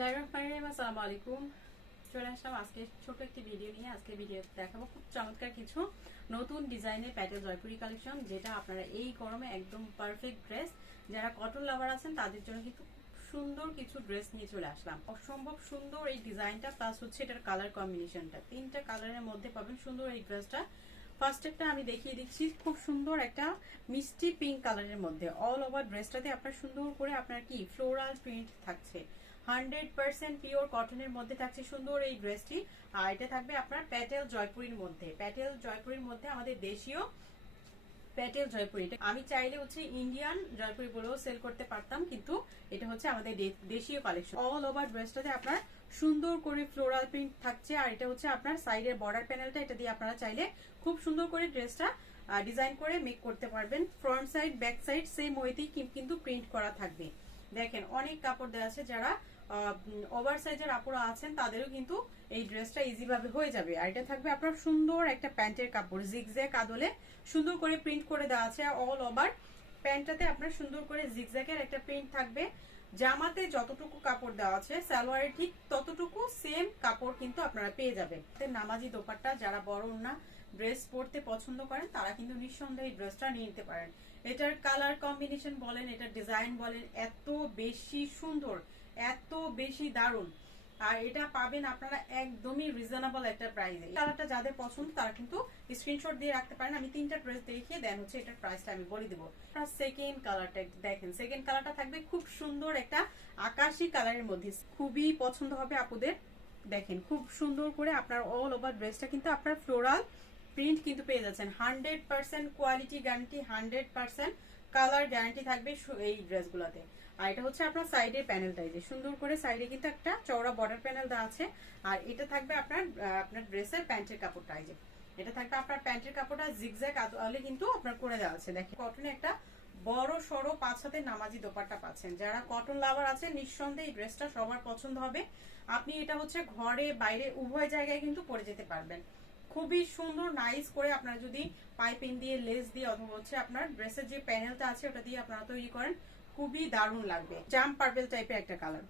আসসালামু আলাইকুম। চলে আসলাম আজকে ছোট একটি ভিডিও নিয়ে। আজকে ভিডিও দেখাবো খুব চমৎকার কিছু নতুন ডিজাইনের জয়পুরি কালেকশন, যেটা আপনারা এই গরমে একদম পারফেক্ট ড্রেস যারা কটন লাভার আছেন, তাদের জন্য কিন্তু সুন্দর কিছু ড্রেস নিয়ে চলে আসলাম। অসম্ভব সুন্দর এই ডিজাইনটা প্লাস হচ্ছে এটার কালার কম্বিনেশনটা তিনটা কালারের মধ্যে পাবেন সুন্দর এই ড্রেসটা ফার্স্ট একটা আমি দেখিয়ে দিচ্ছি, খুব সুন্দর একটা মিষ্টি পিঙ্ক কালারের মধ্যে। অল ওভার ড্রেসটাতে আপনার সুন্দর করে আপনার কি ফ্লোরাল প্রিন্ট থাকছে। হান্ড্রেড পার্সেন্ট পিওর কটনের মধ্যে থাকছে সুন্দর এই ড্রেসটি। আর এটা থাকবে আপনার প্যাটেল জয়পুরীর মধ্যে। প্যাটেল জয়পুরীর মধ্যে আমাদের দেশীয় প্যাটেল জয়পুরি। আমি চাইলে হচ্ছে ইন্ডিয়ান জয়পুরি বলেও সেল করতে পারতাম, কিন্তু এটা হচ্ছে আমাদের দেশীয় কালেকশন। অল ওভার ড্রেসটাতে আপনার সুন্দর করে ফ্লোরাল প্রিন্ট থাকছে, আর এটা হচ্ছে আপনার সাইডের বর্ডার প্যানেলটা এটা দিয়ে আপনারা চাইলে খুব সুন্দর করে ড্রেসটা ডিজাইন করে মেক করতে পারবেন। Front side back side same ওয়েতেই কিন্তু প্রিন্ট করা থাকবে। দেখেন, অনেক কাপড় দেওয়া আছে যারা ওভার সাইজের আপুরা আছেন, তাদেরও কিন্তু এই ড্রেসটা ইজিভাবে হয়ে যাবে। আর এটা থাকবে আপনার সুন্দর একটা প্যান্টের কাপড় জিগজ্যাক আদলে সুন্দর করে প্রিন্ট করে দেওয়া আছে অল ওভার প্যান্টটাতে আপনার সুন্দর করে জিগজ্যাকের একটা প্রিন্ট থাকবে। জামাতে যতটুকু কাপড় দেওয়া আছে, সালোয়ারে ঠিক ততটুকু সেম কাপড় কিন্তু আপনারা পেয়ে যাবেন। নামাজি দোপাট্টা, যারা বড় না ড্রেস পরতে পছন্দ করেন, তারা কিন্তু নিঃসন্দেহে এই ড্রেসটা নিয়ে নিতে পারেন। এটার কালার কম্বিনেশন বলেন, এটার ডিজাইন বলেন, এত বেশি সুন্দর, এত বেশি দারুণ। আর এটা পাবেন আপনারা একদমই রিজনেবল একটা প্রাইসে কালারটা যাদের পছন্দ, তারা কিন্তু স্ক্রিনশট দিয়ে রাখতে পারেন। আমি তিনটা ড্রেস দেখিয়ে দেন হচ্ছে এটার প্রাইসটা আমি বলে দেবো। সেকেন্ড কালারটা দেখেন। সেকেন্ড কালারটা থাকবে খুব সুন্দর একটা আকাশি কালারের মধ্যে। খুবই পছন্দ হবে আপুদের। দেখেন, খুব সুন্দর করে আপনার অল ওভার ড্রেসটা কিন্তু আপনার ফ্লোরাল প্রিন্ট কিন্তু পেয়ে যাচ্ছেন। Hundred percent quality guarantee, hundred percent colour guarantee থাকবে এই ড্রেসগুলোতে। আর এটা হচ্ছে আপনার সাইডের প্যানেলটা এই যে সুন্দর করে সাইডে কিন্তু একটা চওড়া বর্ডার প্যানেল দেওয়া আছে। আর এটা থাকবে আপনার আপনার ড্রেসের প্যান্টের কাপড়টা, এই যে। এটা থাকবে আপনার প্যান্টের কাপড়টা জিগজ্যাগ আদলে কিন্তু আপনার করে দেওয়া আছে। দেখেন কটনে একটা বড় সড়ো পাঁচ হাতে নামাজি দোপাট্টা পাচ্ছেন। যারা কটন লাভার আছে নিঃসন্দেহে এই ড্রেসটা সবার পছন্দ হবে। আপনি এটা হচ্ছে ঘরে, বাইরে, উভয় জায়গায় কিন্তু পরে যেতে পারবেন। খুবই সুন্দর নাইস করে আপনারা যদি পাইপিং দিয়ে লেস দিয়ে অথবা হচ্ছে আপনার ড্রেসের যে প্যানেলটা আছে, ওটা দিয়ে আপনারা তৈরি করেন, খুবই দারুণ লাগবে। জাম পার্পেল টাইপের একটা কালার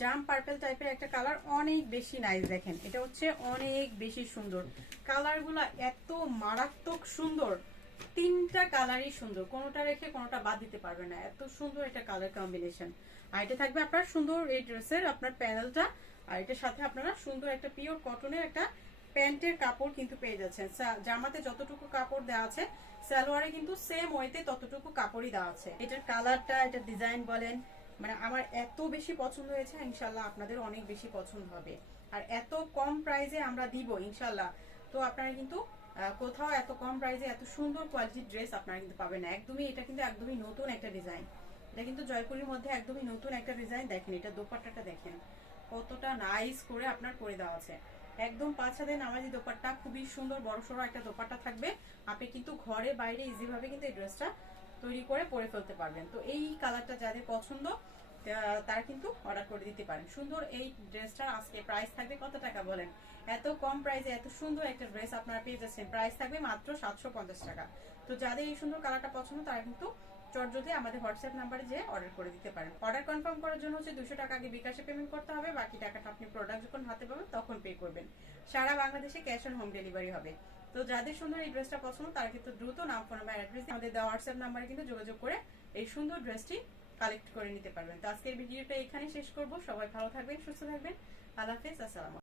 জাম পার্পেল টাইপের একটা কালার অনেক বেশি নাইস দেখেন। এটা হচ্ছে অনেক বেশি সুন্দর। কালারগুলো এত মারাত্মক সুন্দর। তিনটা কালারই সুন্দর। কোনোটা রেখে কোনোটা বাদ দিতে পারবে না। এত সুন্দর একটা কালার কম্বিনেশন আর এটা থাকবে আপনার সুন্দর এই ড্রেসের আপনার প্যানেলটা আর এটার সাথে আপনারা সুন্দর একটা পিওর কটনের একটা প্যান্টের কাপড় কিন্তু পেয়ে যাচ্ছেন। জামাতে যতটুকু কাপড় দেওয়া আছে, সালোয়ারে কিন্তু সেম ওয়েতে ততটুকু কাপড়ই দেওয়া আছে। এটার কালারটা এটার ডিজাইন বলেন মানে আমার এত বেশি পছন্দ হয়েছে, ইনশাল্লাহ আপনাদের অনেক বেশি পছন্দ হবে। আর এত কম প্রাইসে আমরা দিব, ইনশাল্লাহ। তো আপনারা কিন্তু কোথাও এত কম প্রাইসে এত সুন্দর কোয়ালিটির ড্রেস আপনারা কিন্তু পাবেন না। একদমই এটা কিন্তু একদমই নতুন একটা ডিজাইন এটা কিন্তু জয়পুরের মধ্যে একদমই নতুন একটা ডিজাইন দেখেন, এটা দোপাট্টাটা দেখেন। কতটা নাইস করে আপনার করে দেওয়া আছে। একদম পাঁচ নামাজি দোপাট্টা, খুবই সুন্দর বড় সড়ো একটা দোপাট্টা থাকবে। আপনি কিন্তু ঘরে বাইরে ইজি ভাবে কিন্তু এই ড্রেসটা তৈরি করে পরে ফেলতে পারবেন। তো এই কালারটা যাদের পছন্দ তারা কিন্তু অর্ডার করে দিতে পারেন। সুন্দর এই ড্রেসটার আজকে প্রাইস থাকবে কত টাকা বলেন? এত কম প্রাইসে এত সুন্দর একটা ড্রেস আপনারা পেয়ে যাচ্ছেন। প্রাইস থাকবে মাত্র সাতশো পঞ্চাশ টাকা। তো যাদের এই সুন্দর কালারটা পছন্দ, তারা কিন্তু চটজলদি আমাদের হোয়াটসঅ্যাপ নাম্বারে যে অর্ডার করে দিতে পারেন। অর্ডার কনফার্ম করার জন্য হচ্ছে দুশো টাকা আগে বিকাশে পেমেন্ট করতে হবে, বাকি টাকাটা আপনি প্রোডাক্ট যখন হাতে পাবেন তখন পে করবেন। সারা বাংলাদেশে ক্যাশ অন হোম ডেলিভারি হবে। তো যাদের সুন্দর এই ড্রেসটা পছন্দ, তারা কিন্তু দ্রুত নাম ফোন নাম্বার অ্যাড্রেস আমাদের দেওয়া হোয়াটসঅ্যাপ নাম্বারে কিন্তু যোগাযোগ করে এই সুন্দর ড্রেসটি কালেক্ট করে নিতে পারবেন। তো আজকের ভিডিওটা এখানে শেষ করব। সবাই ভালো থাকবেন, সুস্থ থাকবেন। আল্লাহ হাফেজ, আসসালাম